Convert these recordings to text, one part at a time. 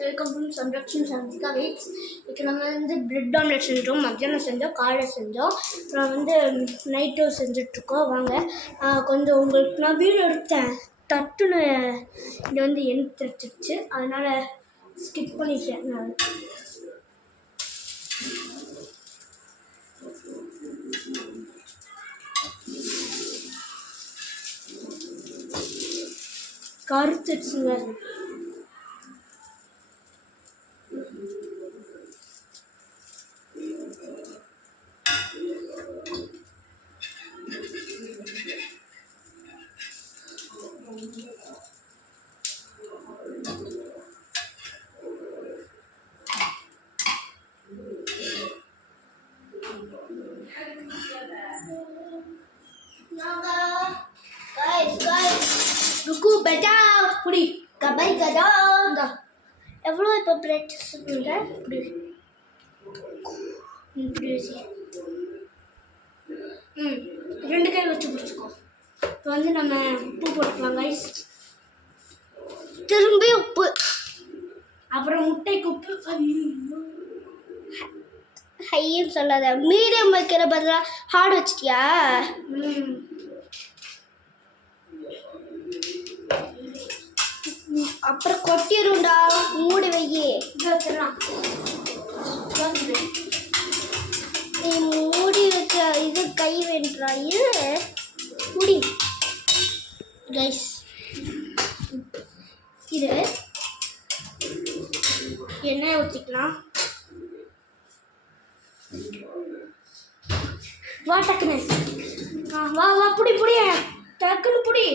Welcome to Samrakshan Chandika weights. இப்போ நம்ம bread omelette செஞ்சோம், மத்தியானம் செஞ்சோம், காலையில் செஞ்சோம். அப்புறம் நைட்டும் செஞ்சிட்ருக்கோம். வாங்க கொஞ்சம் உங்களுக்கு நான் வீடியோ எடுத்தேன், தட்டுன்னு இங்கே எடுத்துருச்சு, அதனால் ஸ்கிப் பண்ணிட்டேன் நான். கருத்துச்சுங்க. रुको बेटा पुड़ी कबाई कदा एवलो இப்போ பிரெட் சுடுங்க புடி புடிச்சி ரெண்டு கை வச்சு புடிச்சுக்கோ. இப்போ நம்ம உப்பு போட்டுக்கலாம் गाइस, திரும்பி உப்பு, அப்புறம் முட்டைக்கு உப்பு. ஹைன்னு சொல்லாத, மீடியம் வைக்கிற பதிலா ஹார்ட் வச்சிட்டியா? அப்புறம் கொட்டிடும்டா, மூடி வையே. நீ மூடி வச்ச இது கை வென்றா, இது மூடி கைஸ். இது எண்ணெய் ஊற்றிக்கலாம். வா டக்குன்னு, வா வா புடி புடி, டக்குன்னு புடி.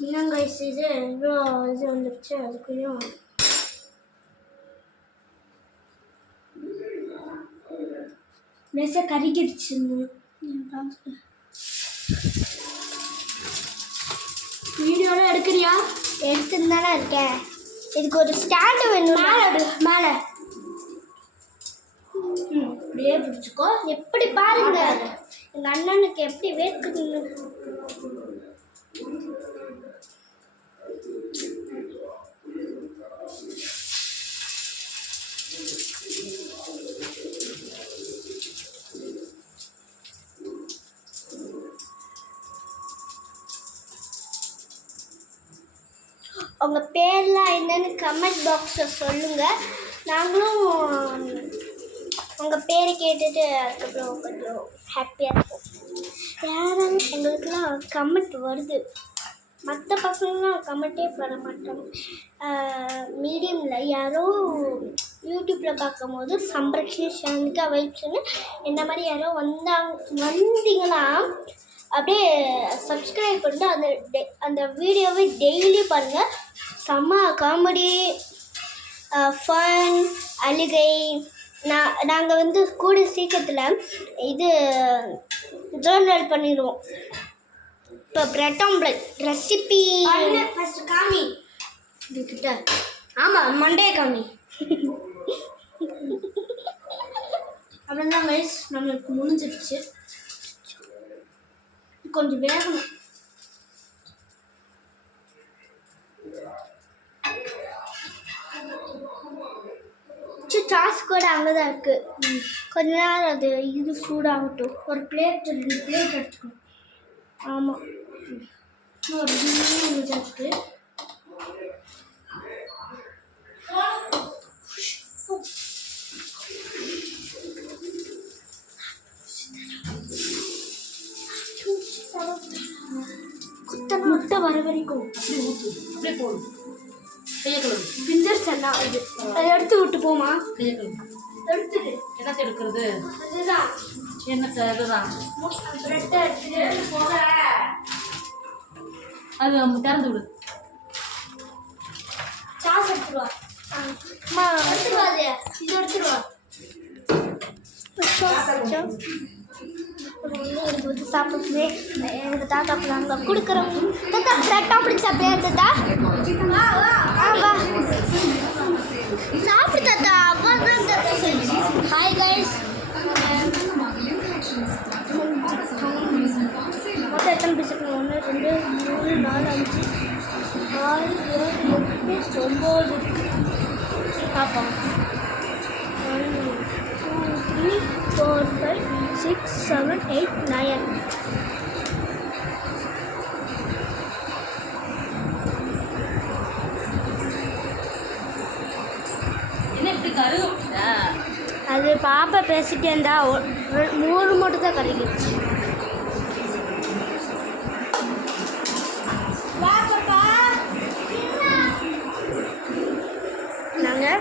என்னங்க இது இவ்வளோ இது வந்துடுச்சு, அதுக்குள்ளேயும் லேசாக கறிக்கிடுச்சு. வீடியோலாம் எடுக்கிறியா? எடுத்துன்னு தானே இருக்கேன். இதுக்கு ஒரு ஸ்டாண்டு வேணும். மேலே மேலே இப்படியே பிடிச்சிக்கோ. எப்படி பாருங்க எங்கள் அண்ணனுக்கு எப்படி வேர்க்குதுன்னு. உங்கள் பேர்லாம் என்னன்னு கமெண்ட் பாக்ஸில் சொல்லுங்கள். நாங்களும் உங்கள் பேரை கேட்டுட்டு அதுக்கப்புறம் கொஞ்சம் ஹாப்பியாக இருக்கும். யாரும் எங்களுக்கெல்லாம் கமெண்ட் வருது, மற்ற பசங்களாம் கமெண்ட்டே பண்ண மாட்டாங்க. மீடியமில் யாரோ யூடியூப்பில் பார்க்கும்போது சம்ரக்ஷன் சந்திகா வைப்ஸ்ன்னு என்ன மாதிரி யாரோ வந்தீங்கன்னா அப்படியே சப்ஸ்கிரைப் பண்ணிட்டு அந்த வீடியோவை டெய்லி பாருங்கள். செம்ம காமெடி, ஃபன், அழுகை. நாங்கள் கூட சீக்கிரத்தில் இது ஜேர்னல் பண்ணிடுவோம். இப்போ பிரெட் ஆம்லெட் ரெசிபி ஃபஸ்ட்டு காமி இதுக்கிட்ட. ஆமாம், மண்டே காமி. அப்புறம் தான் கைஸ் நம்மளுக்கு முடிஞ்சிடுச்சு. கொஞ்சம் வேகணும். சாஸ் கூட அங்கே தான் இருக்குது. கொஞ்ச நேரம் அது இது சூடாகட்டும். ஒரு பிளேட் 2 பிளேட் எடுத்துக்கணும். ஆமாம், ஒரு இருக்குது. முட்டை வர வரைக்கும் அப்படியே ஊற்று, அப்படியே போடும். பிஞ்சர்ஸ் எல்லாம் இது அதை எடுத்து விட்டு போமா. எடுத்துட்டு என்னத்தை எடுக்கிறது? அதுதான் என்னத்தை, அதுதான் பிரெட்டை எடுத்துட்டு போக. அது திறந்து விடு. சாஸ் எடுத்துருவா. எடுத்துருவாது, இது எடுத்துருவா. சாப்பிட்டு எங்கள் தாத்தாக்கு நாங்கள் கொடுக்குறோம். தாத்தா பிரெட் அப்படி சாப்பிட்டே தாத்தா. சாப்பிடு தாத்தா, அப்பா தான் தாத்தா செஞ்சு. ஹாய் கைஸ், மொத்தம் எத்தனை பீஸ்? 1 2 3 4 5 6 7 9 பார்ப்போம். 1 2 3 4 5 6 7 8 9. அது பாப்பா பேசிட்டே இருந்தா 3 மட்டும் தான் கிடைக்குது. நாங்கள்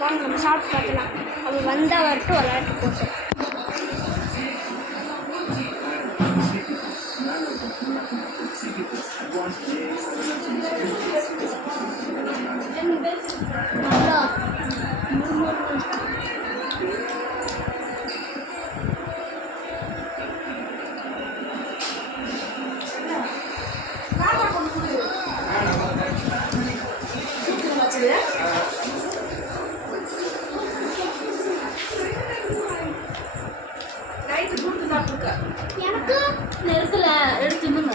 வாங்க நம்ம சாப்பிட்டு பார்க்கலாம். அவள் வந்தால் வரட்டும் விளையாட்டு போட்டு. எனக்கு நெருக்கல எடுத்துடுங்க.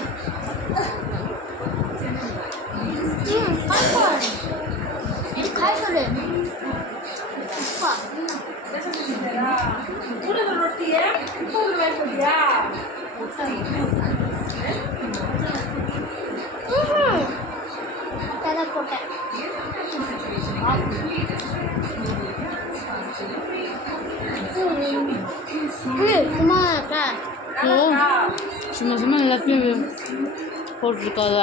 போட்டேன் சும்மா சும்மா எல்லாத்தையும் போட்டிருக்காங்க.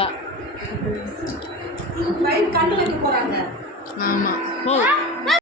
ஆமாம்